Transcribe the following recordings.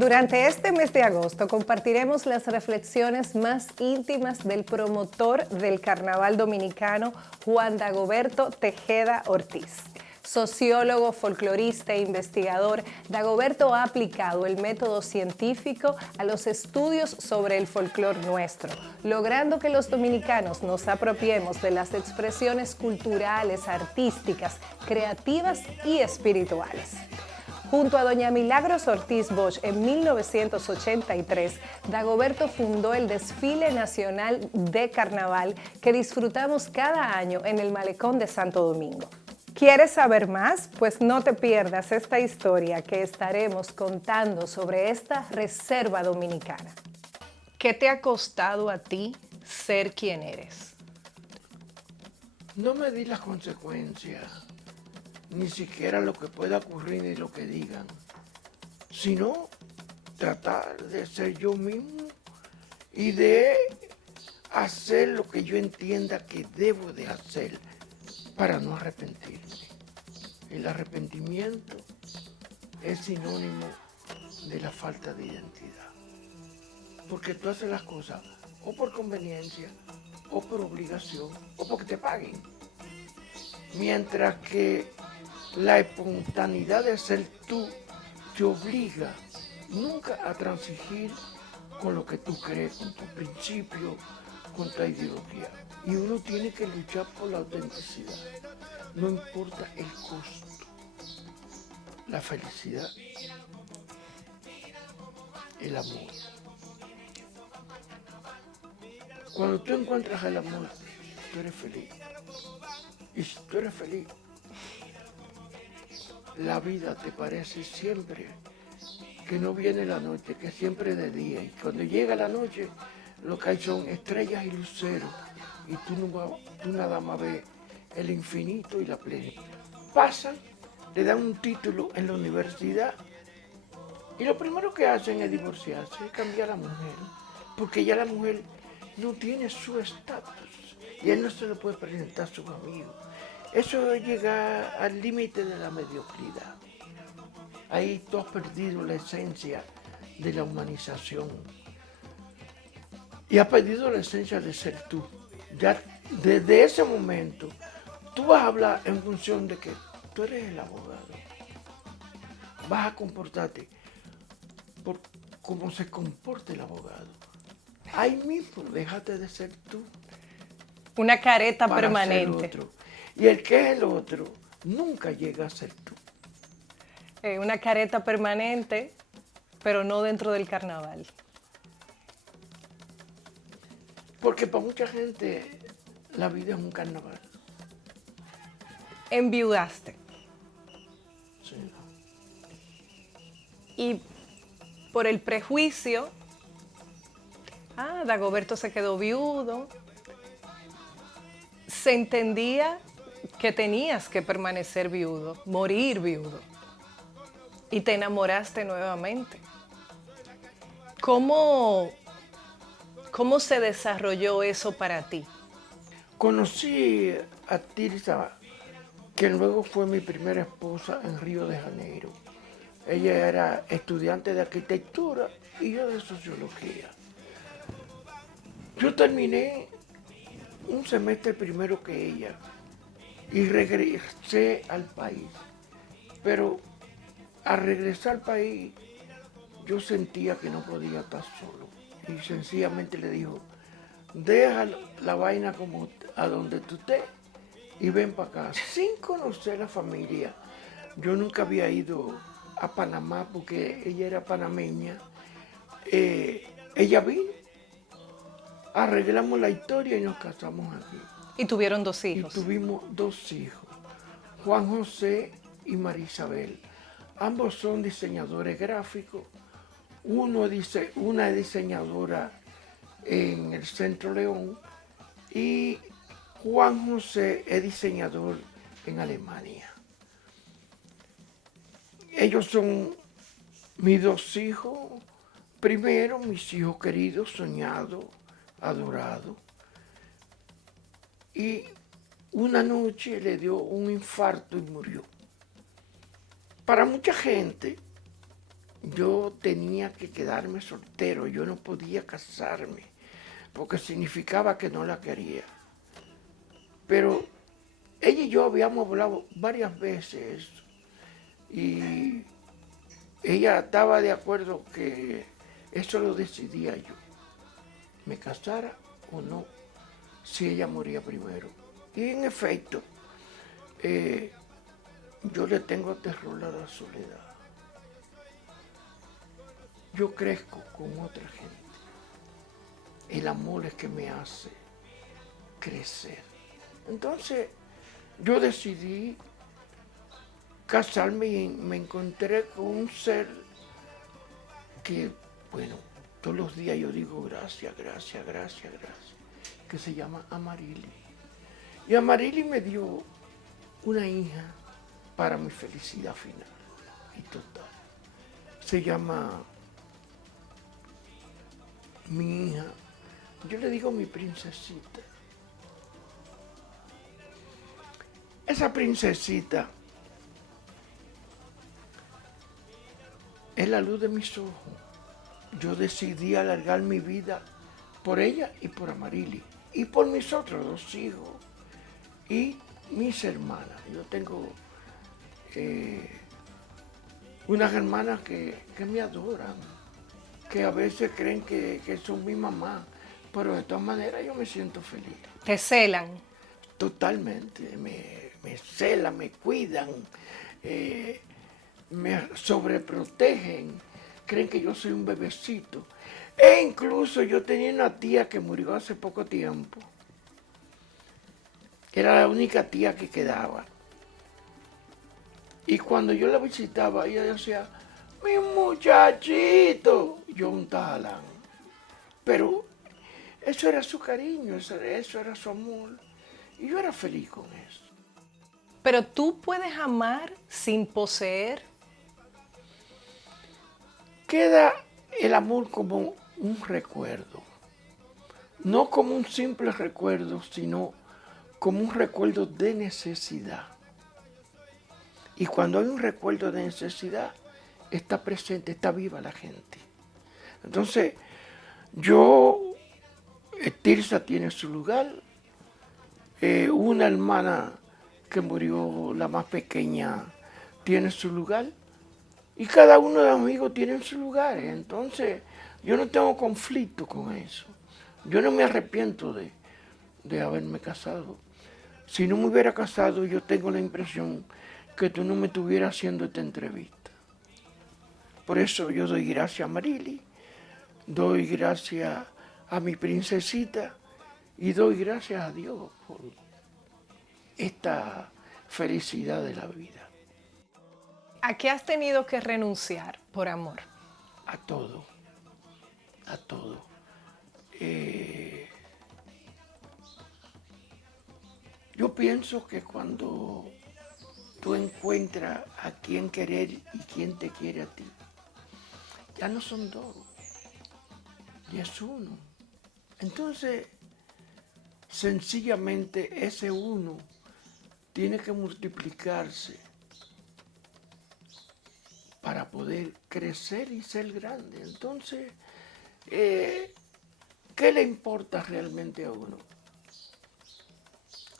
Durante este mes de agosto compartiremos las reflexiones más íntimas del promotor del Carnaval Dominicano, Juan Dagoberto Tejeda Ortiz. Sociólogo, folclorista e investigador, Dagoberto ha aplicado el método científico a los estudios sobre el folclor nuestro, logrando que los dominicanos nos apropiemos de las expresiones culturales, artísticas, creativas y espirituales. Junto a doña Milagros Ortiz Bosch en 1983, Dagoberto fundó el Desfile Nacional de Carnaval que disfrutamos cada año en el Malecón de Santo Domingo. ¿Quieres saber más? Pues no te pierdas esta historia que estaremos contando sobre esta reserva dominicana. ¿Qué te ha costado a ti ser quien eres? No me di las consecuencias, ni siquiera lo que pueda ocurrir ni lo que digan, sino tratar de ser yo mismo y de hacer lo que yo entienda que debo de hacer para no arrepentirme. El arrepentimiento es sinónimo de la falta de identidad, porque tú haces las cosas o por conveniencia, o por obligación, o porque te paguen. Mientras que la espontaneidad de ser tú te obliga nunca a transigir con lo que tú crees, con tus principios, con tu ideología. Y uno tiene que luchar por la autenticidad, no importa el costo. La felicidad, el amor. Cuando tú encuentras el amor, tú eres feliz. Y si tú eres feliz, la vida te parece siempre que no viene la noche, que siempre es de día. Y cuando llega la noche, lo que hay son estrellas y luceros. Y tú nada más ves el infinito y la plenitud. Pasan, le dan un título en la universidad y lo primero que hacen es divorciarse, es cambiar a la mujer. Porque ya la mujer no tiene su estatus y él no se lo puede presentar a sus amigos. Eso es llegar al límite de la mediocridad. Ahí tú has perdido la esencia de la humanización y has perdido la esencia de ser tú. Ya desde ese momento tú vas a hablar en función de que tú eres el abogado. Vas a comportarte por cómo se comporta el abogado. Ahí mismo déjate de ser tú. Una careta para permanente. ser otro. Y el que es el otro nunca llega a ser tú. Una careta permanente, pero no dentro del carnaval. Porque para mucha gente la vida es un carnaval. Enviudaste. Sí. Y por el prejuicio, Dagoberto se quedó viudo. Se entendía que tenías que permanecer viudo, morir viudo. Y te enamoraste nuevamente. ¿Cómo se desarrolló eso para ti? Conocí a Tirsa, que luego fue mi primera esposa en Río de Janeiro. Ella era estudiante de arquitectura y yo de sociología. Yo terminé un semestre primero que ella y regresé al país. Pero al regresar al país yo sentía que no podía estar solo. Y sencillamente le dijo, deja la vaina como a donde tú estés y ven para acá. Sin conocer la familia, yo nunca había ido a Panamá porque ella era panameña. Ella vino, arreglamos la historia y nos casamos aquí. Y tuvieron 2 Y hijos. tuvimos 2 hijos, Juan José y María Isabel. Ambos son diseñadores gráficos. Una es diseñadora en el Centro León y Juan José es diseñador en Alemania. Ellos son mis 2 hijos. Primero, mis hijos queridos, soñados, adorados. Y una noche le dio un infarto y murió. Para mucha gente, yo tenía que quedarme soltero, yo no podía casarme, porque significaba que no la quería. Pero ella y yo habíamos hablado varias veces y ella estaba de acuerdo que eso lo decidía yo, me casara o no, si ella moría primero. Y en efecto, yo le tengo terror a la soledad. Yo crezco con otra gente. El amor es que me hace crecer. Entonces, yo decidí casarme y me encontré con un ser que, bueno, todos los días yo digo gracias, gracias, gracias, gracias, que se llama Amarili. Y Amarili me dio una hija para mi felicidad final y total. Se llama mi hija, yo le digo mi princesita. Esa princesita es la luz de mis ojos. Yo decidí alargar mi vida por ella y por Amarili y por mis otros 2 hijos y mis hermanas. Yo tengo unas hermanas que me adoran, que a veces creen que son mi mamá, pero de todas maneras yo me siento feliz. ¿Te celan? Totalmente, me celan, me cuidan, me sobreprotegen, creen que yo soy un bebecito. E incluso yo tenía una tía que murió hace poco tiempo. Era la única tía que quedaba. Y cuando yo la visitaba, ella decía, mi muchachito, yo un talán. Pero eso era su cariño, eso era su amor. Y yo era feliz con eso. Pero tú puedes amar sin poseer. Queda el amor como un recuerdo. No como un simple recuerdo, sino como un recuerdo de necesidad. Y cuando hay un recuerdo de necesidad, está presente, está viva la gente. Entonces, Tirsa tiene su lugar. Una hermana que murió, la más pequeña, tiene su lugar. Y cada uno de los amigos tiene su lugar. Entonces, yo no tengo conflicto con eso. Yo no me arrepiento de haberme casado. Si no me hubiera casado, yo tengo la impresión que tú no me estuvieras haciendo esta entrevista. Por eso yo doy gracias a Amarili, doy gracias a mi princesita y doy gracias a Dios por esta felicidad de la vida. ¿A qué has tenido que renunciar por amor? A todo, a todo. Yo pienso que cuando tú encuentras a quien querer y quien te quiere a ti, ya no son 2, ya es 1. Entonces, sencillamente ese 1 tiene que multiplicarse para poder crecer y ser grande. Entonces, ¿qué le importa realmente a uno?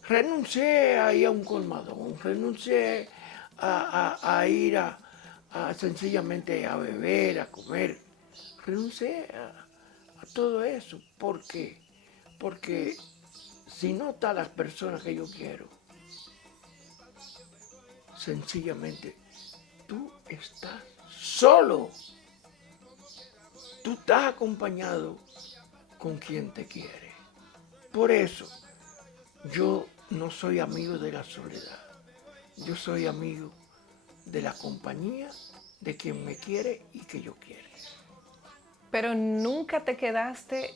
Renuncié a ir a un colmadón, renuncié a ir sencillamente a beber, a comer. Renuncié a todo eso. ¿Por qué? Porque si no están las personas que yo quiero, sencillamente tú estás solo. Tú estás acompañado con quien te quiere. Por eso, yo no soy amigo de la soledad. Yo soy amigo de la compañía de quien me quiere y que yo quiero. Pero nunca te quedaste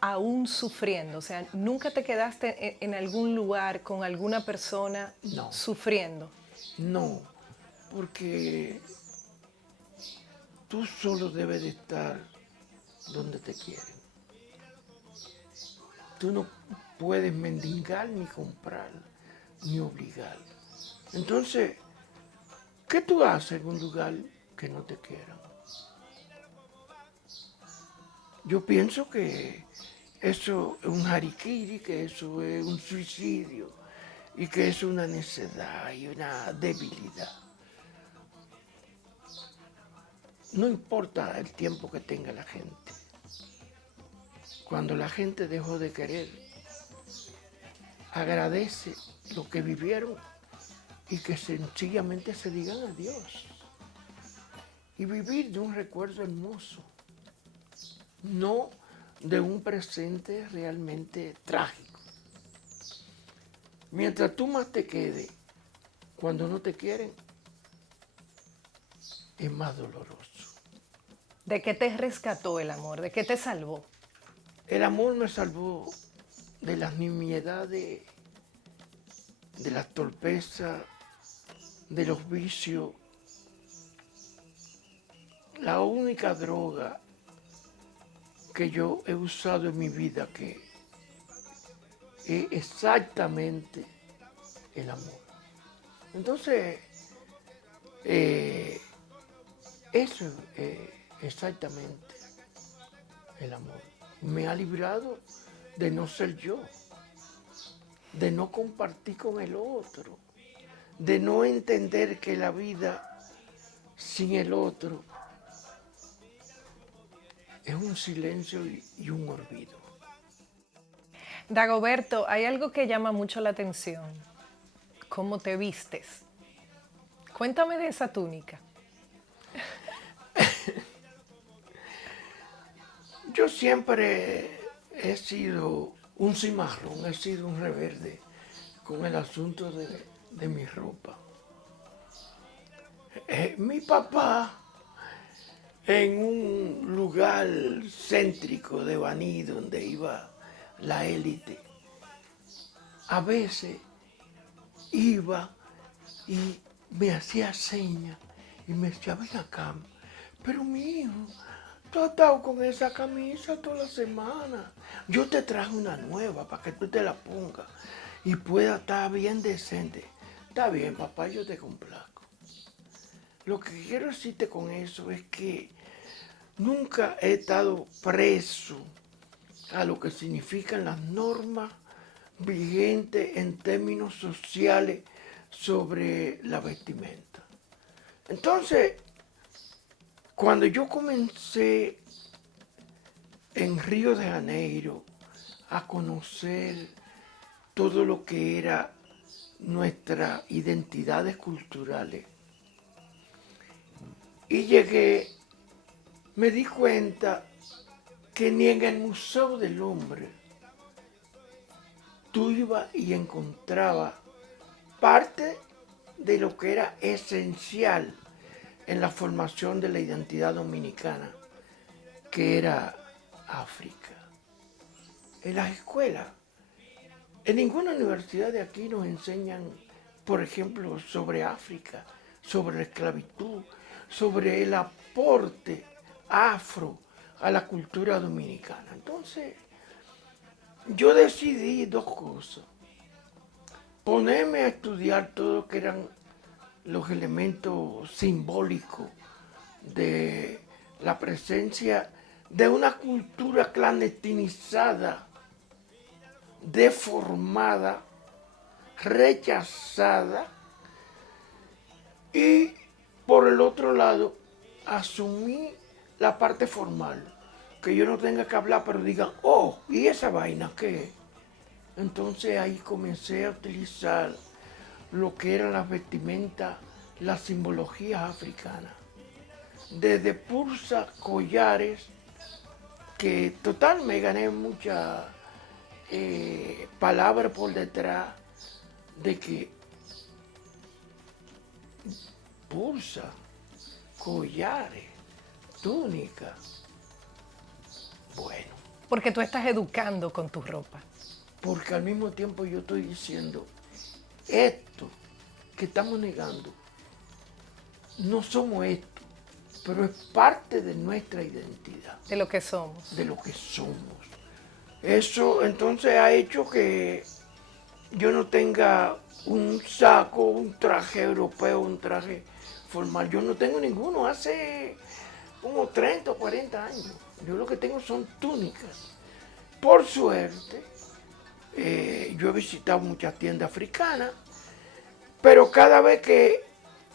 aún sufriendo, o sea, nunca te quedaste en algún lugar con alguna persona No. sufriendo. No, porque tú solo debes de estar donde te quieren. Tú no puedes mendigar, ni comprar, ni obligar. Entonces, ¿qué tú haces en un lugar que no te quieran. Yo pienso que eso es un harakiri, que eso es un suicidio y que es una necedad y una debilidad. No importa el tiempo que tenga la gente. Cuando la gente dejó de querer, agradece lo que vivieron y que sencillamente se digan adiós. Y vivir de un recuerdo hermoso, no de un presente realmente trágico. Mientras tú más te quedes, cuando no te quieren, es más doloroso. ¿De qué te rescató el amor? ¿De qué te salvó? El amor me salvó de las nimiedades, de las torpezas, de los vicios. La única droga que yo he usado en mi vida que es exactamente el amor. Entonces, eso es exactamente el amor. Me ha librado de no ser yo, de no compartir con el otro, de no entender que la vida sin el otro es un silencio y un olvido. Dagoberto, hay algo que llama mucho la atención. ¿Cómo te vistes? Cuéntame de esa túnica. Yo siempre he sido un cimarrón, he sido un rebelde con el asunto de mi ropa. Mi papá, en un lugar céntrico de Baní, donde iba la élite, a veces iba y me hacía señas y me decía, ven acá, pero mi hijo, tú has estado con esa camisa toda la semana. Yo te traje una nueva para que tú te la pongas y pueda estar bien decente. Está bien, papá, yo te complazco. Lo que quiero decirte con eso es que nunca he estado preso a lo que significan las normas vigentes en términos sociales sobre la vestimenta. Entonces, cuando yo comencé en Río de Janeiro a conocer todo lo que era nuestras identidades culturales, y llegué, me di cuenta que ni en el Museo del Hombre tú ibas y encontrabas parte de lo que era esencial en la formación de la identidad dominicana, que era África. En las escuelas, en ninguna universidad de aquí nos enseñan, por ejemplo, sobre África, sobre la esclavitud, sobre el aporte afro a la cultura dominicana. Entonces, yo decidí dos cosas. Ponerme a estudiar todo lo que eran los elementos simbólicos de la presencia de una cultura clandestinizada, deformada, rechazada, y por el otro lado asumí la parte formal, que yo no tenga que hablar, pero digan, oh, ¿y esa vaina qué? Entonces ahí comencé a utilizar lo que eran las vestimentas, las simbologías africanas, desde pulsas, collares, que total me gané muchas palabras por detrás de que pulsa, collares, túnica. Bueno, Porque tú estás educando con tu ropa. porque al mismo tiempo yo estoy diciendo, esto que estamos negando, no somos esto, pero es parte de nuestra identidad, De lo que somos. de lo que somos. Eso entonces ha hecho que yo no tenga un saco, un traje europeo, un traje formal. Yo no tengo ninguno hace como 30 o 40 años. Yo lo que tengo son túnicas. Por suerte, yo he visitado muchas tiendas africanas, pero cada vez que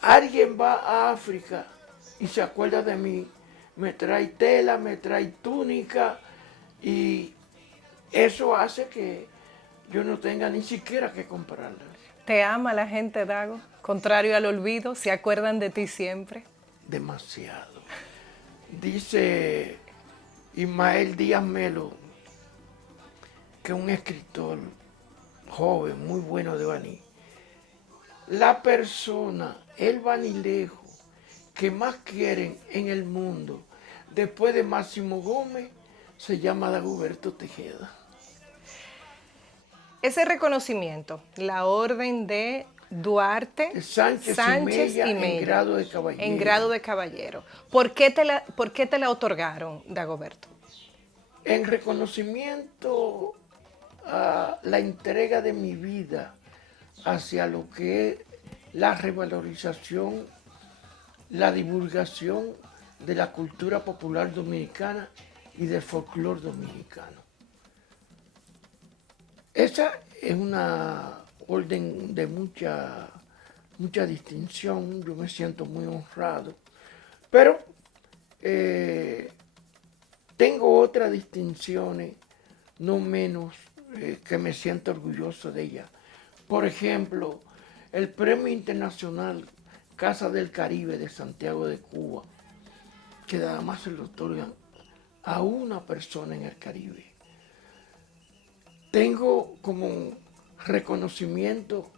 alguien va a África y se acuerda de mí, me trae tela, me trae túnica, y eso hace que yo no tenga ni siquiera que comprarlas. ¿Te ama la gente, Dago? Contrario al olvido, ¿se acuerdan de ti siempre? Demasiado. Dice Ismael Díaz Melo, que es un escritor joven, muy bueno de Baní. La persona, el vanilejo, que más quieren en el mundo, después de Máximo Gómez, se llama Dagoberto Tejeda. Ese reconocimiento, la orden de Duarte Sánchez y Mella, en grado de caballero. En grado de caballero. ¿Por qué te la otorgaron, Dagoberto? En reconocimiento a la entrega de mi vida hacia lo que es la revalorización, la divulgación de la cultura popular dominicana y del folclore dominicano. Esa es una orden de mucha distinción, yo me siento muy honrado, pero tengo otras distinciones no menos que me siento orgulloso de ella. Por ejemplo, el Premio Internacional Casa del Caribe de Santiago de Cuba, que nada más se lo otorgan a una persona en el Caribe. Tengo como reconocimiento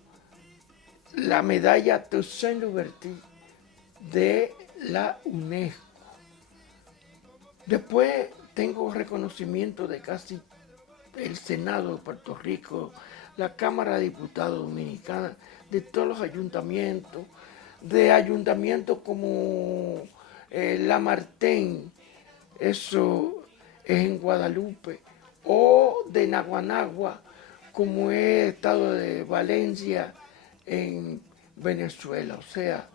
la medalla Toussaint Louverture de la UNESCO. Después tengo reconocimiento de casi el Senado de Puerto Rico, la Cámara de Diputados Dominicana, de todos los ayuntamientos, de ayuntamientos como Lamartine, eso es en Guadalupe, o de Naguanagua, como es estado de Valencia en Venezuela. O sea,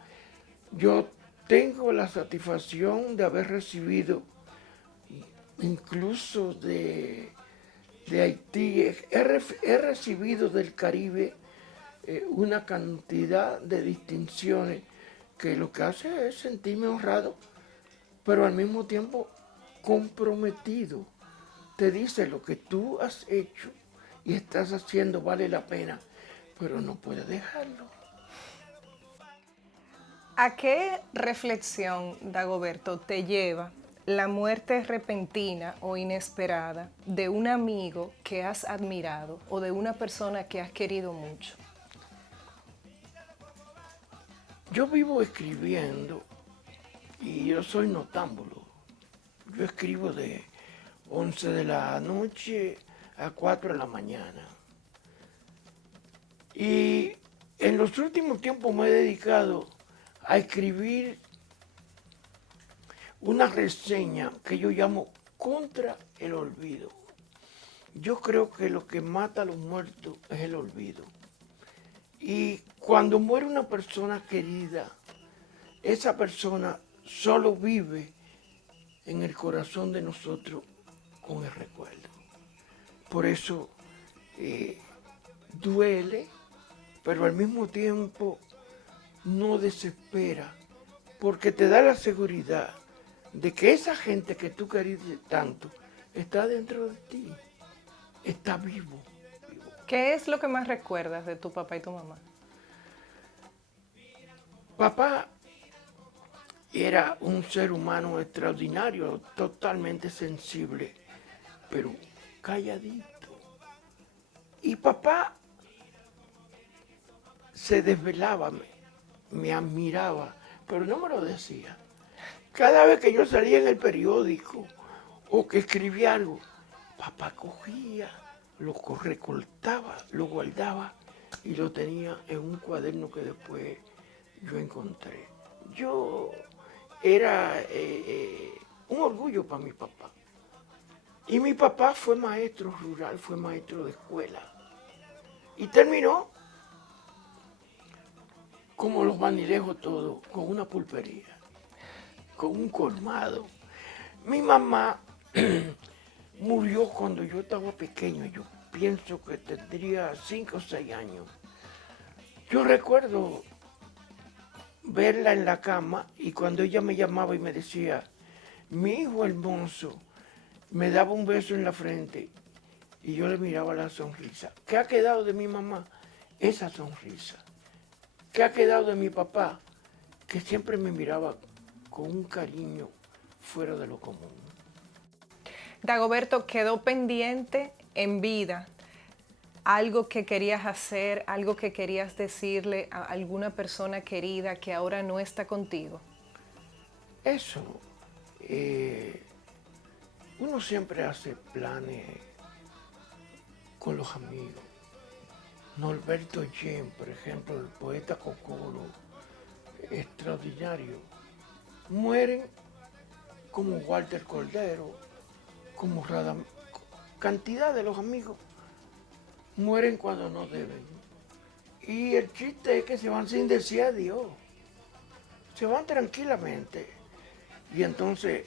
yo tengo la satisfacción de haber recibido incluso de Haití, he recibido del Caribe una cantidad de distinciones que lo que hace es sentirme honrado, pero al mismo tiempo comprometido. Te dice lo que tú has hecho y estás haciendo vale la pena, pero no puedes dejarlo. ¿A qué reflexión, Dagoberto, te lleva la muerte repentina o inesperada de un amigo que has admirado o de una persona que has querido mucho? Yo vivo escribiendo y yo soy notámbulo. Yo escribo de 11 de la noche a 4 de la mañana. Y en los últimos tiempos me he dedicado a escribir una reseña que yo llamo Contra el olvido. Yo creo que lo que mata a los muertos es el olvido. Y cuando muere una persona querida, esa persona solo vive en el corazón de nosotros con el recuerdo. Por eso duele, pero al mismo tiempo no desespera, porque te da la seguridad de que esa gente que tú queriste tanto está dentro de ti, está vivo. ¿Qué es lo que más recuerdas de tu papá y tu mamá? Papá era un ser humano extraordinario, totalmente sensible, pero calladito. Y papá se desvelaba, me admiraba, pero no me lo decía. Cada vez que yo salía en el periódico o que escribía algo, papá cogía, lo recortaba, lo guardaba y lo tenía en un cuaderno que después yo encontré. Yo era un orgullo para mi papá. Y mi papá fue maestro rural, fue maestro de escuela. Y terminó como los vanilejos todos, con una pulpería, con un colmado. Mi mamá murió cuando yo estaba pequeño, yo pienso que tendría 5 o 6 años. Yo recuerdo verla en la cama y cuando ella me llamaba y me decía, mi hijo hermoso, me daba un beso en la frente y yo le miraba la sonrisa. ¿Qué ha quedado de mi mamá? Esa sonrisa. ¿Qué ha quedado de mi papá? Que siempre me miraba con un cariño fuera de lo común. Dagoberto, quedó pendiente en vida algo que querías hacer, algo que querías decirle a alguna persona querida que ahora no está contigo. Eso, uno siempre hace planes con los amigos. Norberto Yen, por ejemplo, el poeta Cocolo, extraordinario, mueren como Walter Cordero, como Radam, cantidad de los amigos mueren cuando no deben. Y el chiste es que se van sin decir adiós, se van tranquilamente. Y entonces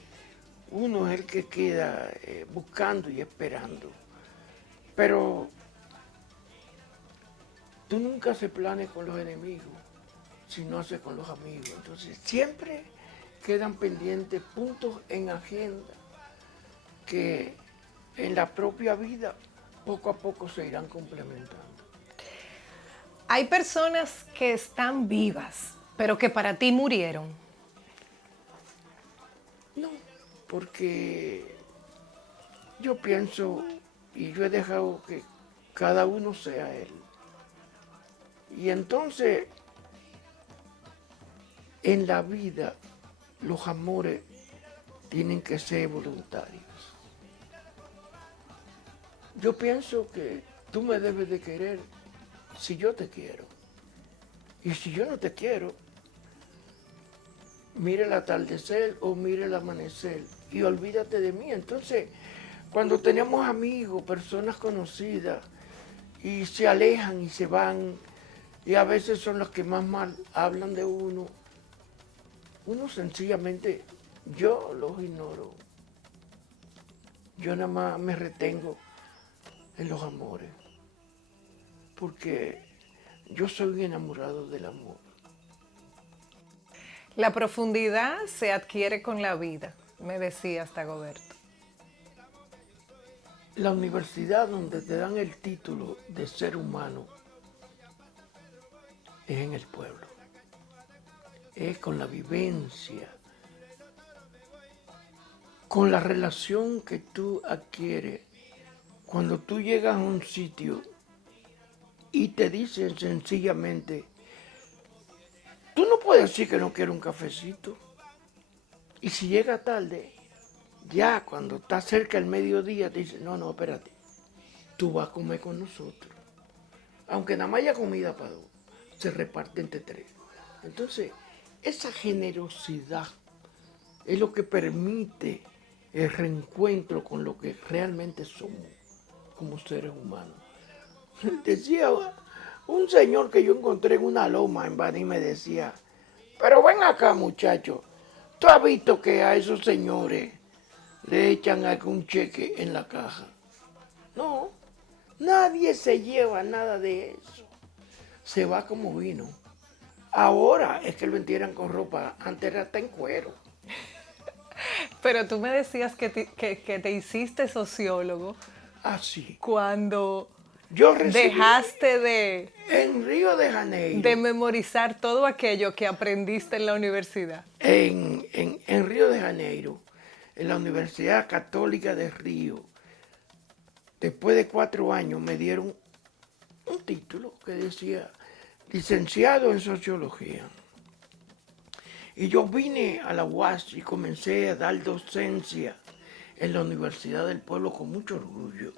uno es el que queda buscando y esperando. Pero tú nunca haces planes con los enemigos, sino haces con los amigos. Entonces siempre quedan pendientes puntos en agenda que en la propia vida poco a poco se irán complementando. Hay personas que están vivas, pero que para ti murieron. No, porque yo pienso y yo he dejado que cada uno sea él. Y entonces, en la vida, los amores tienen que ser voluntarios. Yo pienso que tú me debes de querer si yo te quiero. Y si yo no te quiero, mire el atardecer o mire el amanecer y olvídate de mí. Entonces, cuando tenemos amigos, personas conocidas, y se alejan y se van, y a veces son los que más mal hablan de uno, uno sencillamente, yo los ignoro. Yo nada más me retengo en los amores, porque yo soy un enamorado del amor. La profundidad se adquiere con la vida, me decías, Dagoberto. La universidad donde te dan el título de ser humano es en el pueblo, es con la vivencia, con la relación que tú adquieres. Cuando tú llegas a un sitio y te dicen sencillamente, tú no puedes decir que no quieres un cafecito. Y si llega tarde, ya cuando está cerca el mediodía, te dicen, no, espérate, tú vas a comer con nosotros. Aunque nada más haya comida para dos, se reparte entre 3. Entonces, esa generosidad es lo que permite el reencuentro con lo que realmente somos como seres humanos. Decía un señor que yo encontré en una loma en Baní, me decía, pero ven acá muchacho, ¿tú has visto que a esos señores le echan algún cheque en la caja? No, nadie se lleva nada de eso. Se va como vino. Ahora es que lo entierran con ropa, antes era hasta en cuero. Pero tú me decías que te hiciste sociólogo Así. cuando Yo recibí dejaste en Río de Janeiro. de memorizar todo aquello que aprendiste en la universidad. En Río de Janeiro, en la Universidad Católica de Río, después de 4 años me dieron un título que decía licenciado en sociología. Y yo vine a la UAS y comencé a dar docencia en la Universidad del Pueblo con mucho orgullo.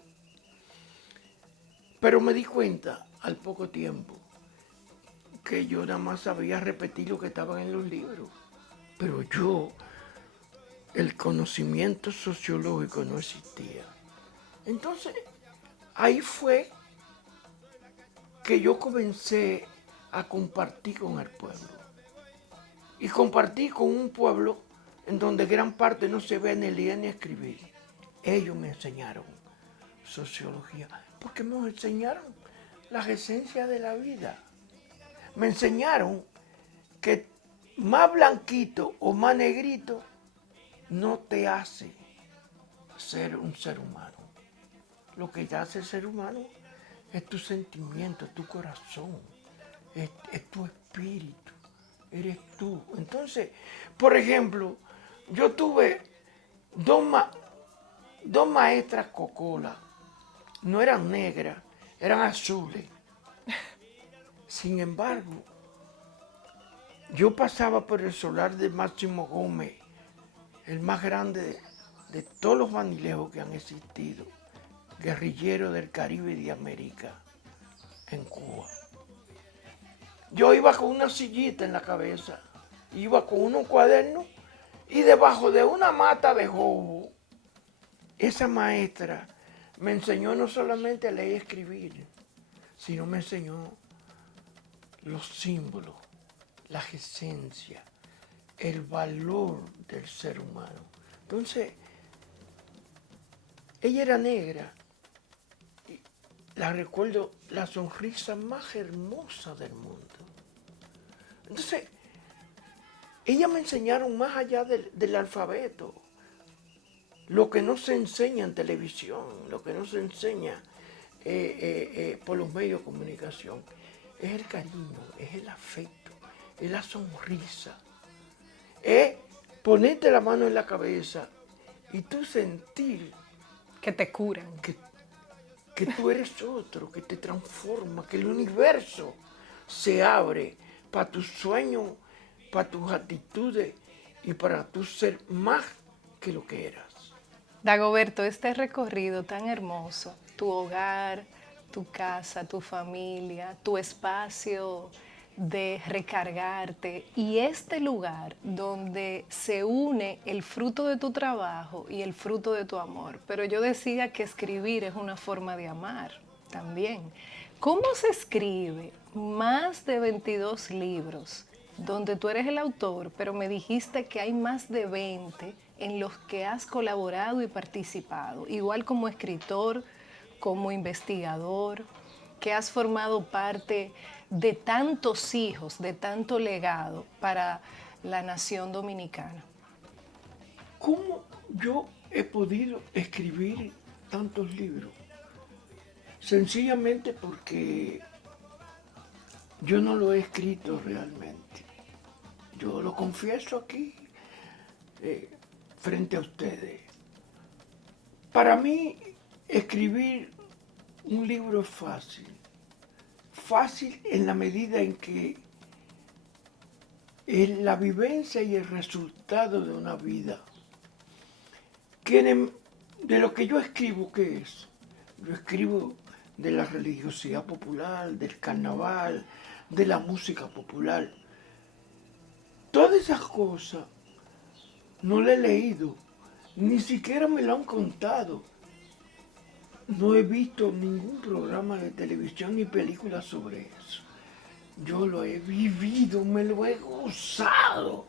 Pero me di cuenta al poco tiempo que yo nada más sabía repetir lo que estaba en los libros. Pero el conocimiento sociológico no existía. Entonces, ahí fue que yo comencé a compartir con el pueblo. Y compartir con un pueblo en donde gran parte no se ve ni leer ni escribir. Ellos me enseñaron sociología, porque me enseñaron las esencias de la vida. Me enseñaron que más blanquito o más negrito no te hace ser un ser humano. Lo que te hace ser humano es tu sentimiento, es tu corazón, es tu espíritu, eres tú. Entonces, por ejemplo, yo tuve dos maestras cocola, no eran negras, eran azules. Sin embargo, yo pasaba por el solar de Máximo Gómez, el más grande de todos los bandilejos que han existido, guerrillero del Caribe y de América, en Cuba. Yo iba con una sillita en la cabeza, iba con unos cuadernos y debajo de una mata de jobo, esa maestra me enseñó no solamente a leer y escribir, sino me enseñó los símbolos, las esencias, el valor del ser humano. Entonces, ella era negra, y la recuerdo la sonrisa más hermosa del mundo. Entonces, ella me enseñaron más allá del alfabeto, lo que no se enseña en televisión, lo que no se enseña por los medios de comunicación, es el cariño, es el afecto, es la sonrisa, es ponerte la mano en la cabeza y tú sentir Que te curan. que tú eres otro, que te transforma, que el universo se abre para tus sueños, para tus actitudes y para tú ser más que lo que eras. Dagoberto, este recorrido tan hermoso, tu hogar, tu casa, tu familia, tu espacio de recargarte y este lugar donde se une el fruto de tu trabajo y el fruto de tu amor. Pero yo decía que escribir es una forma de amar también. ¿Cómo se escribe más de 22 libros donde tú eres el autor, pero me dijiste que hay más de 20 en los que has colaborado y participado, igual como escritor, como investigador, que has formado parte de tantos hijos, de tanto legado para la nación dominicana? ¿Cómo yo he podido escribir tantos libros? Sencillamente porque yo no lo he escrito realmente. Yo lo confieso aquí, frente a ustedes. Para mí, escribir un libro es fácil. Fácil en la medida en que es la vivencia y el resultado de una vida. De lo que yo escribo, ¿qué es? Yo escribo de la religiosidad popular, del carnaval, de la música popular. Todas esas cosas no las he leído, ni siquiera me lo han contado. No he visto ningún programa de televisión ni película sobre eso. Yo lo he vivido, me lo he gozado.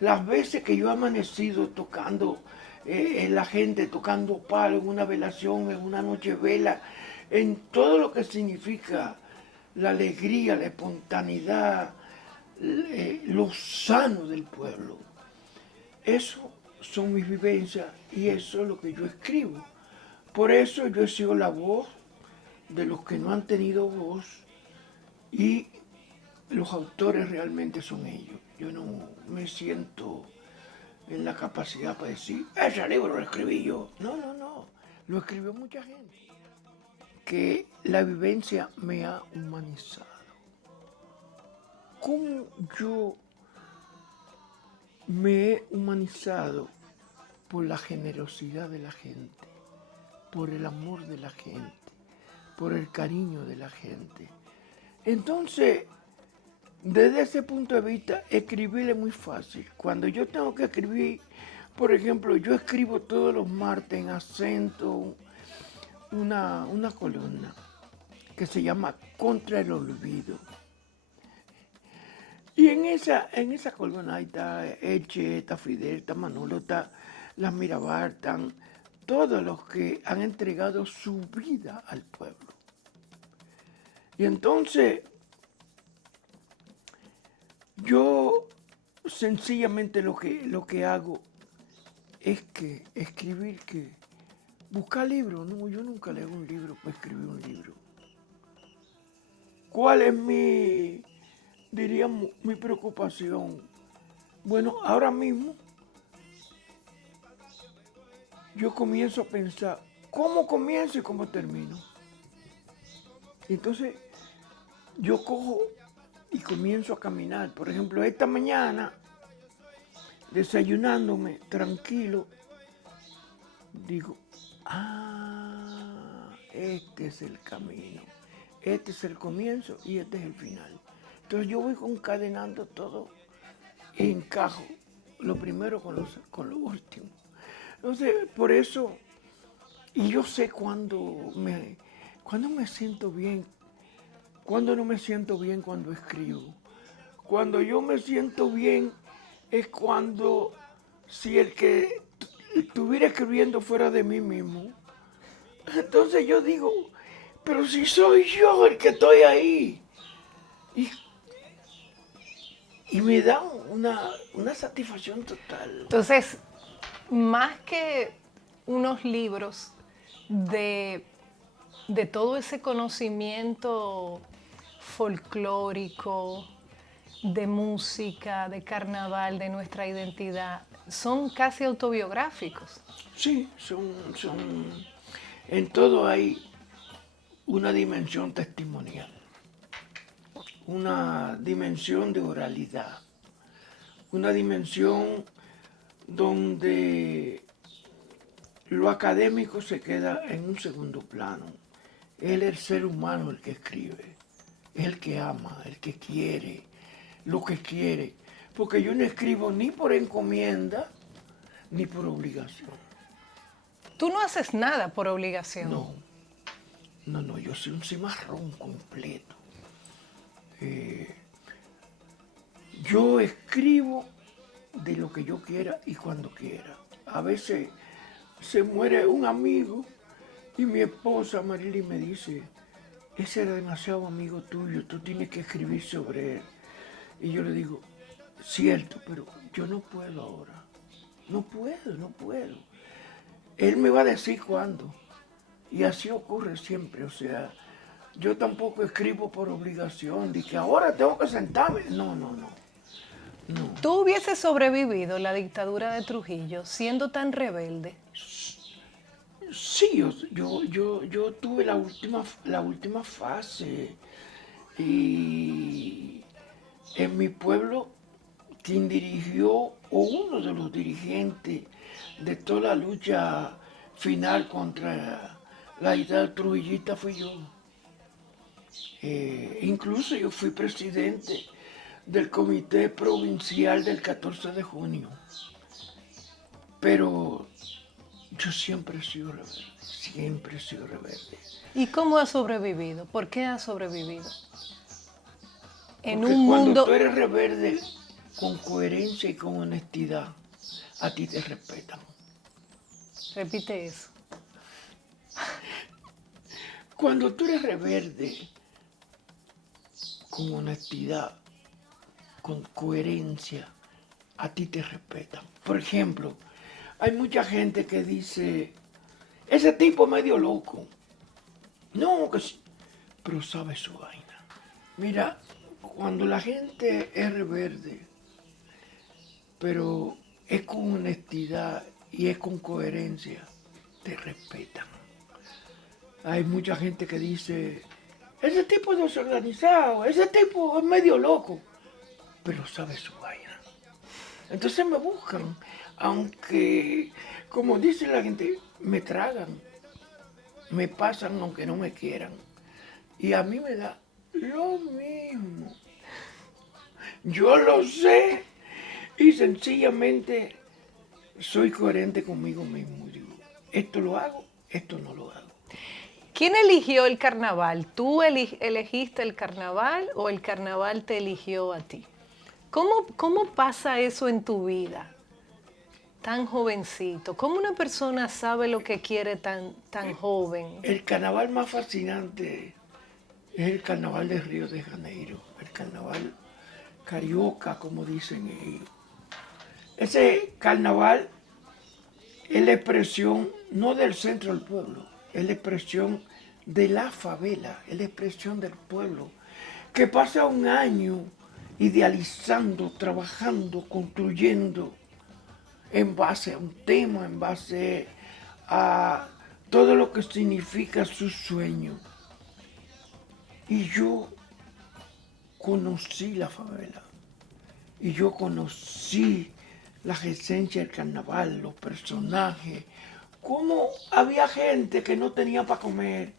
Las veces que yo he amanecido tocando, la gente tocando palo en una velación, en una nochevela, en todo lo que significa la alegría, la espontaneidad, lo sano del pueblo. Eso son mis vivencias y eso es lo que yo escribo. Por eso yo he sido la voz de los que no han tenido voz y los autores realmente son ellos. Yo no me siento en la capacidad para decir, ese libro lo escribí yo. No, no, no. Lo escribió mucha gente. Que la vivencia me ha humanizado. ¿Cómo yo me he humanizado? Por la generosidad de la gente, por el amor de la gente, por el cariño de la gente. Entonces, desde ese punto de vista, escribir es muy fácil. Cuando yo tengo que escribir, por ejemplo, yo escribo todos los martes en Acento una columna que se llama Contra el Olvido. Y en esa columna ahí está Eche, está Fidel, está Manolo, está las Mirabal, están todos los que han entregado su vida al pueblo. Y entonces yo sencillamente lo que hago es que escribir, que buscar libros. No, yo nunca leo un libro para escribir un libro. ¿Cuál es mi preocupación? Bueno, ahora mismo yo comienzo a pensar cómo comienzo y cómo termino. Y entonces yo cojo y comienzo a caminar. Por ejemplo, esta mañana, desayunándome tranquilo, digo, este es el camino, este es el comienzo y este es el final. Entonces yo voy concadenando todo y encajo lo primero con lo último. Entonces, por eso, y yo sé cuando me siento bien, cuando no me siento bien cuando escribo. Cuando yo me siento bien es cuando, si el que estuviera escribiendo fuera de mí mismo, entonces yo digo, pero si soy yo el que estoy ahí. Y me da una satisfacción total. Entonces, más que unos libros de todo ese conocimiento folclórico, de música, de carnaval, de nuestra identidad, son casi autobiográficos. Sí, en todo hay una dimensión testimonial, una dimensión de oralidad, una dimensión donde lo académico se queda en un segundo plano. Él es el ser humano el que escribe, es el que ama, el que quiere, lo que quiere. Porque yo no escribo ni por encomienda ni por obligación. Tú no haces nada por obligación. No, yo soy un cimarrón completo. Yo escribo de lo que yo quiera y cuando quiera. A veces se muere un amigo y mi esposa Marilyn me dice, ese era demasiado amigo tuyo, tú tienes que escribir sobre él. Y yo le digo, cierto, pero yo no puedo ahora. No puedo. Él me va a decir cuándo. Y así ocurre siempre, o sea, yo tampoco escribo por obligación, de que ahora tengo que sentarme. No. ¿Tú hubieses sobrevivido la dictadura de Trujillo siendo tan rebelde? Sí, yo tuve la última fase y en mi pueblo quien dirigió o uno de los dirigentes de toda la lucha final contra la idea trujillista fui yo. Incluso yo fui presidente del comité provincial del 14 de junio. Pero yo siempre he sido rebelde. ¿Y cómo has sobrevivido? ¿Por qué has sobrevivido? En Porque un cuando mundo... tú eres rebelde con coherencia y con honestidad, a ti te respetan. Repite eso. Cuando tú eres rebelde con honestidad, con coherencia, a ti te respetan. Por ejemplo, hay mucha gente que dice, ese tipo es medio loco. No, que sí, pero sabe su vaina. Mira, cuando la gente es rebelde, pero es con honestidad y es con coherencia, te respetan. Hay mucha gente que dice, ese tipo es desorganizado, ese tipo es medio loco, pero sabe su vaina. Entonces me buscan, aunque, como dice la gente, me tragan, me pasan aunque no me quieran. Y a mí me da lo mismo. Yo lo sé y sencillamente soy coherente conmigo mismo. Digo, esto lo hago, esto no lo hago. ¿Quién eligió el carnaval? ¿Tú elegiste el carnaval o el carnaval te eligió a ti? ¿Cómo pasa eso en tu vida? Tan jovencito. ¿Cómo una persona sabe lo que quiere tan joven? El carnaval más fascinante es el carnaval de Río de Janeiro, el carnaval carioca, como dicen ellos. Ese carnaval es la expresión no del centro del pueblo, es la expresión de la favela, es la expresión del pueblo, que pasa un año idealizando, trabajando, construyendo en base a un tema, en base a todo lo que significa su sueño. Y yo conocí la favela, y yo conocí la esencia del carnaval, los personajes, cómo había gente que no tenía para comer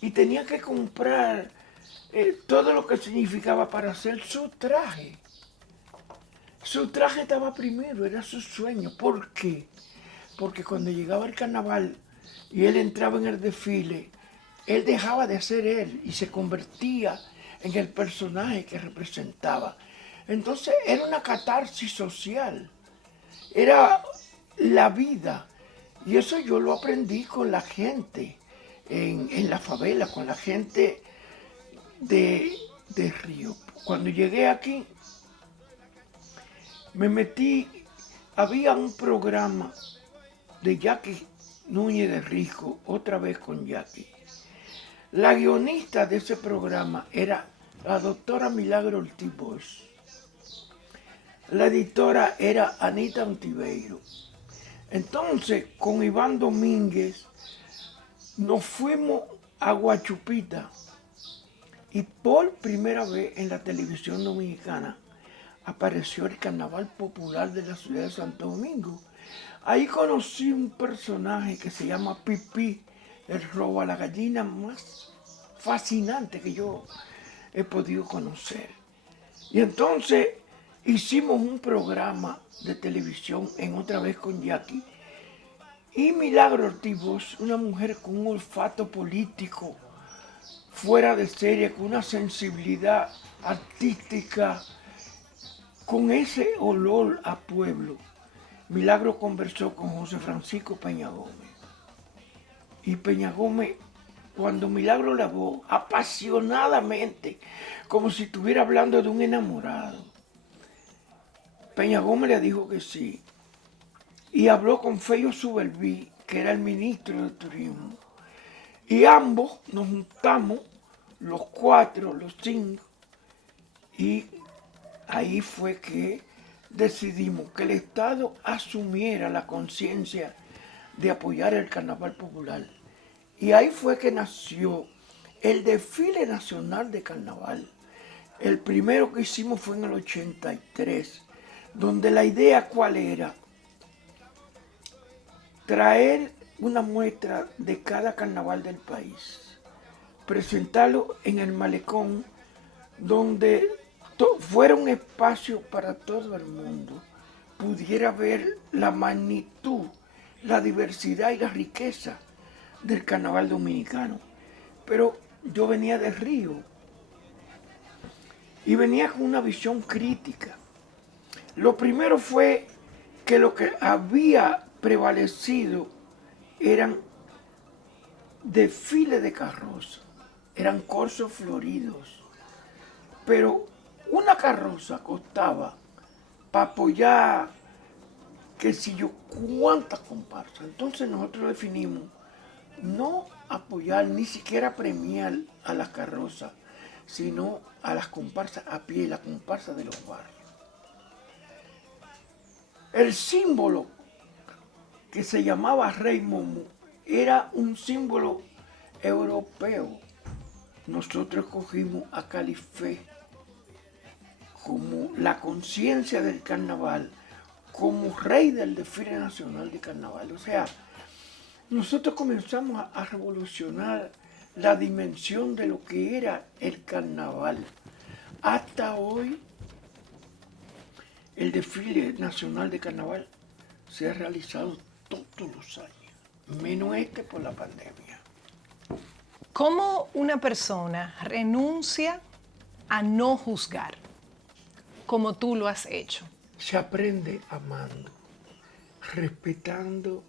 y tenía que comprar todo lo que significaba para hacer su traje. Su traje estaba primero, era su sueño. ¿Por qué? Porque cuando llegaba el carnaval y él entraba en el desfile, él dejaba de ser él y se convertía en el personaje que representaba. Entonces era una catarsis social, era la vida. Y eso yo lo aprendí con la gente en la favela, con la gente de Río. Cuando llegué aquí, me metí, había un programa de Jackie Núñez de Rico, otra vez con Jackie. La guionista de ese programa era la doctora Milagro Ortiz Bosch. La editora era Anita Ontiveiro. Entonces, con Iván Domínguez, nos fuimos a Guachupita y por primera vez en la televisión dominicana apareció el Carnaval Popular de la ciudad de Santo Domingo. Ahí conocí un personaje que se llama Pipí, el roba la gallina más fascinante que yo he podido conocer. Y entonces hicimos un programa de televisión en Otra Vez con Jackie. Y Milagro Ortiz Bosch, una mujer con un olfato político fuera de serie, con una sensibilidad artística, con ese olor a pueblo. Milagro conversó con José Francisco Peña Gómez. Y Peña Gómez, cuando Milagro la habló apasionadamente, como si estuviera hablando de un enamorado, Peña Gómez le dijo que sí. Y habló con Feyo Suberví, que era el ministro de Turismo. Y ambos nos juntamos, los cuatro, los cinco, y ahí fue que decidimos que el Estado asumiera la conciencia de apoyar el Carnaval Popular. Y ahí fue que nació el Desfile Nacional de Carnaval. El primero que hicimos fue en el 83, donde la idea ¿cuál era? Traer una muestra de cada carnaval del país, presentarlo en el malecón, donde fuera un espacio para todo el mundo, pudiera ver la magnitud, la diversidad y la riqueza del carnaval dominicano. Pero yo venía de Río y venía con una visión crítica. Lo primero fue que lo que había prevalecido eran desfiles de carroza, eran corsos floridos, pero una carroza costaba para apoyar que si yo cuántas comparsas. Entonces nosotros definimos no apoyar, ni siquiera premiar a las carrozas, sino a las comparsas a pie, las comparsas de los barrios. El símbolo que se llamaba Rey Momo era un símbolo europeo. Nosotros escogimos a Califé como la conciencia del carnaval, como rey del desfile nacional de carnaval. O sea, nosotros comenzamos a revolucionar la dimensión de lo que era el carnaval. Hasta hoy, el desfile nacional de carnaval se ha realizado todos los años, menos este por la pandemia. ¿Cómo una persona renuncia a no juzgar? como tú lo has hecho? Se aprende amando, respetando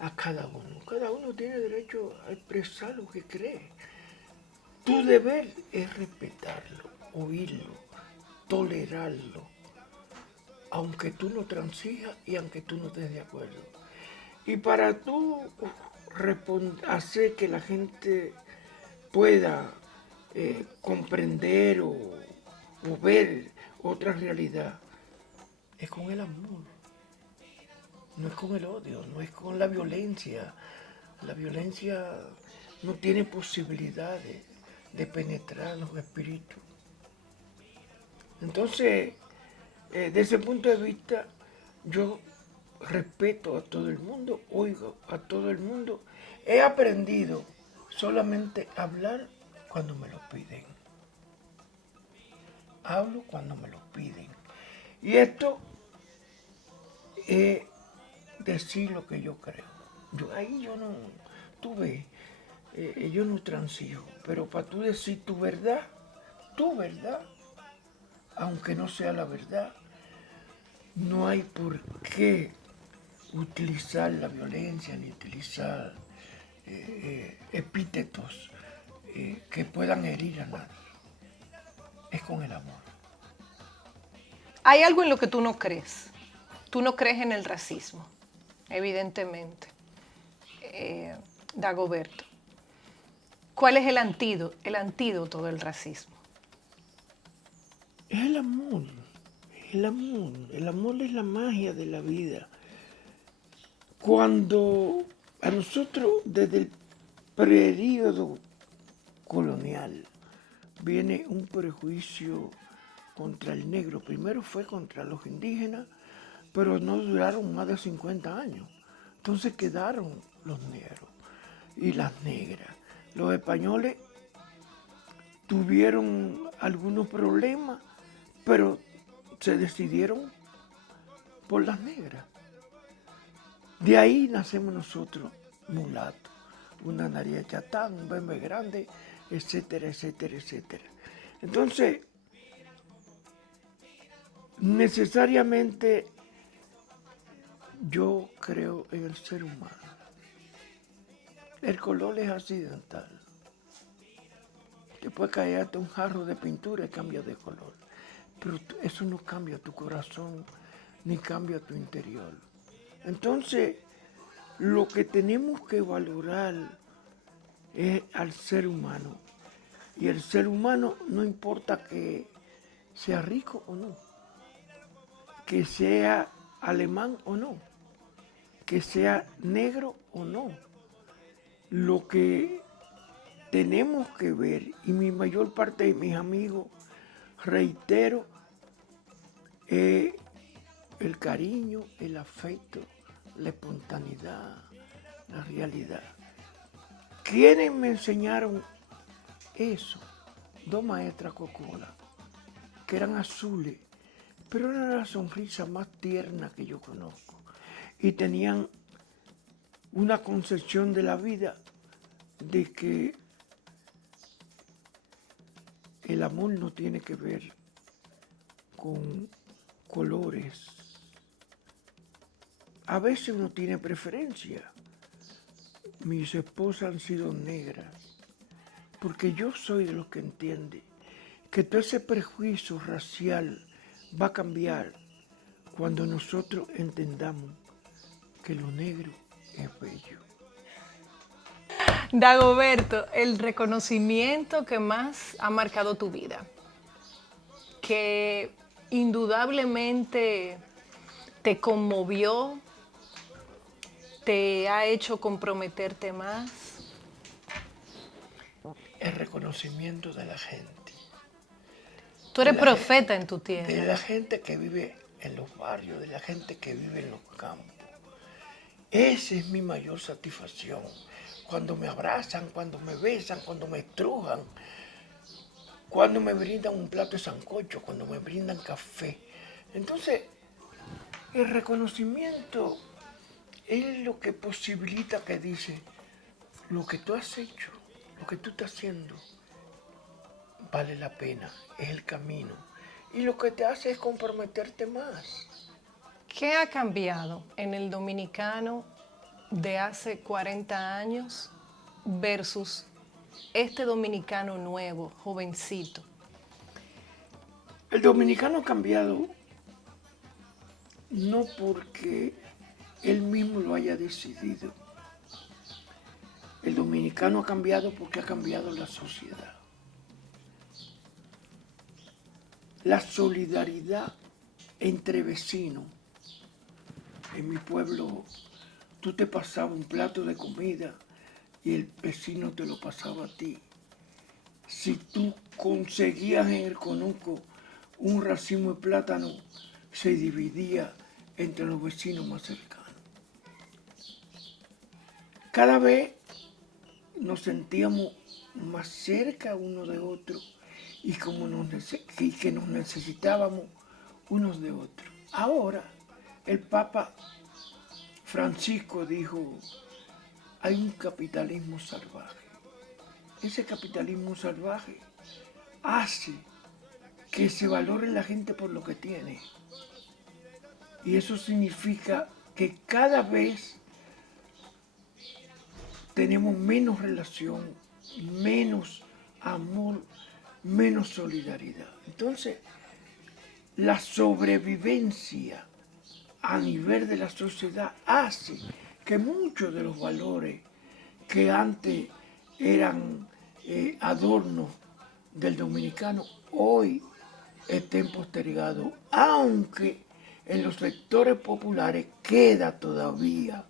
a cada uno. Cada uno tiene derecho a expresar lo que cree. Tu deber es respetarlo, oírlo, tolerarlo, aunque tú no transijas y aunque tú no estés de acuerdo. Y para tú hacer que la gente pueda comprender o ver otra realidad, es con el amor, no es con el odio, no es con la violencia. La violencia no tiene posibilidades de penetrar los espíritus. Entonces, desde ese punto de vista, yo respeto a todo el mundo, oigo a todo el mundo. He aprendido solamente a hablar cuando me lo piden. Hablo cuando me lo piden. Y esto es decir lo que yo creo. Ahí yo no, tú ves, yo no transijo, pero para tú decir tu verdad, aunque no sea la verdad, no hay por qué utilizar la violencia ni utilizar epítetos que puedan herir a nadie. Es con el amor. Hay algo en lo que tú no crees. Tú no crees en el racismo, evidentemente. Dagoberto, ¿cuál es el antídoto del racismo? Es el amor, el amor. El amor es la magia de la vida. Cuando a nosotros, desde el periodo colonial, viene un prejuicio contra el negro. Primero fue contra los indígenas, pero no duraron más de 50 años. Entonces quedaron los negros y las negras. Los españoles tuvieron algunos problemas, pero se decidieron por las negras. De ahí nacemos nosotros, mulatos, una nariz chatán, un bembe grande, etcétera, etcétera, etcétera. Entonces, necesariamente yo creo en el ser humano. El color es accidental. Te puede caer hasta un jarro de pintura y cambia de color. Pero eso no cambia tu corazón ni cambia tu interior. Entonces, lo que tenemos que valorar es al ser humano. Y el ser humano no importa que sea rico o no, que sea alemán o no, que sea negro o no. Lo que tenemos que ver, y mi mayor parte de mis amigos, reitero, es el cariño, el afecto, la espontaneidad, la realidad. ¿Quiénes me enseñaron eso? Dos maestras Coca-Cola, que eran azules, pero era la sonrisa más tierna que yo conozco. Y tenían una concepción de la vida de que el amor no tiene que ver con colores. A veces uno tiene preferencia. Mis esposas han sido negras, porque yo soy de los que entiende que todo ese prejuicio racial va a cambiar cuando nosotros entendamos que lo negro es bello. Dagoberto, el reconocimiento que más ha marcado tu vida, que indudablemente te conmovió, te ha hecho comprometerte más. El reconocimiento de la gente. Tú eres profeta en tu tierra. De la gente que vive en los barrios, de la gente que vive en los campos. Esa es mi mayor satisfacción. Cuando me abrazan, cuando me besan, cuando me estrujan, cuando me brindan un plato de sancocho, cuando me brindan café. Entonces, el reconocimiento es lo que posibilita que dice, lo que tú has hecho, lo que tú estás haciendo, vale la pena, es el camino. y lo que te hace es comprometerte más. ¿Qué ha cambiado en el dominicano de hace 40 años versus este dominicano nuevo, jovencito? El dominicano ha cambiado no porque él mismo lo haya decidido. El dominicano ha cambiado porque ha cambiado la sociedad. La solidaridad entre vecinos. En mi pueblo, tú te pasabas un plato de comida y el vecino te lo pasaba a ti. Si tú conseguías en el conuco un racimo de plátano, se dividía entre los vecinos más cercanos. Cada vez nos sentíamos más cerca uno de otro y que nos necesitábamos unos de otros. Ahora, el Papa Francisco dijo, hay un capitalismo salvaje. Ese capitalismo salvaje hace que se valore la gente por lo que tiene. Y eso significa que cada vez tenemos menos relación, menos amor, menos solidaridad. Entonces, la sobrevivencia a nivel de la sociedad hace que muchos de los valores que antes eran adornos del dominicano, hoy estén postergados, aunque en los sectores populares queda todavía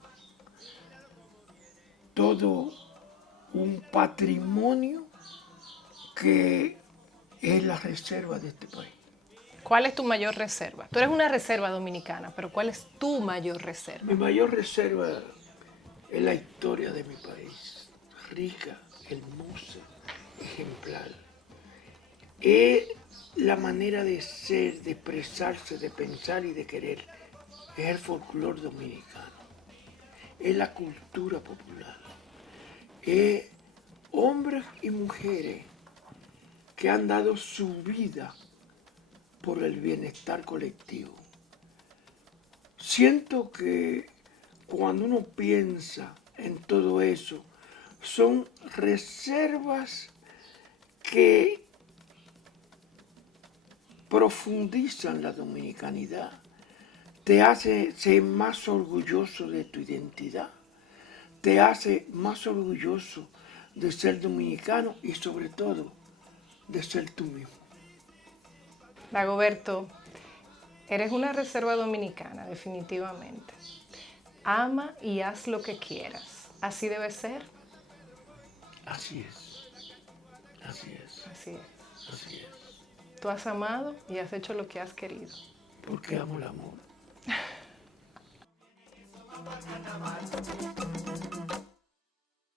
todo un patrimonio que es la reserva de este país. ¿Cuál es tu mayor reserva? Tú eres una reserva dominicana, pero ¿cuál es tu mayor reserva? Mi mayor reserva es la historia de mi país, rica, hermosa, ejemplar. Es la manera de ser, de expresarse, de pensar y de querer. Es el folclore dominicano. Es la cultura popular. Es hombres y mujeres que han dado su vida por el bienestar colectivo. Siento que cuando uno piensa en todo eso, son reservas que profundizan la dominicanidad, te hace ser más orgulloso de tu identidad, te hace más orgulloso de ser dominicano y sobre todo de ser tú mismo. Dagoberto, eres una reserva dominicana, definitivamente. Ama y haz lo que quieras. ¿Así debe ser? Así es, así es, Así es. así es. Tú has amado y has hecho lo que has querido. Porque amo el amor.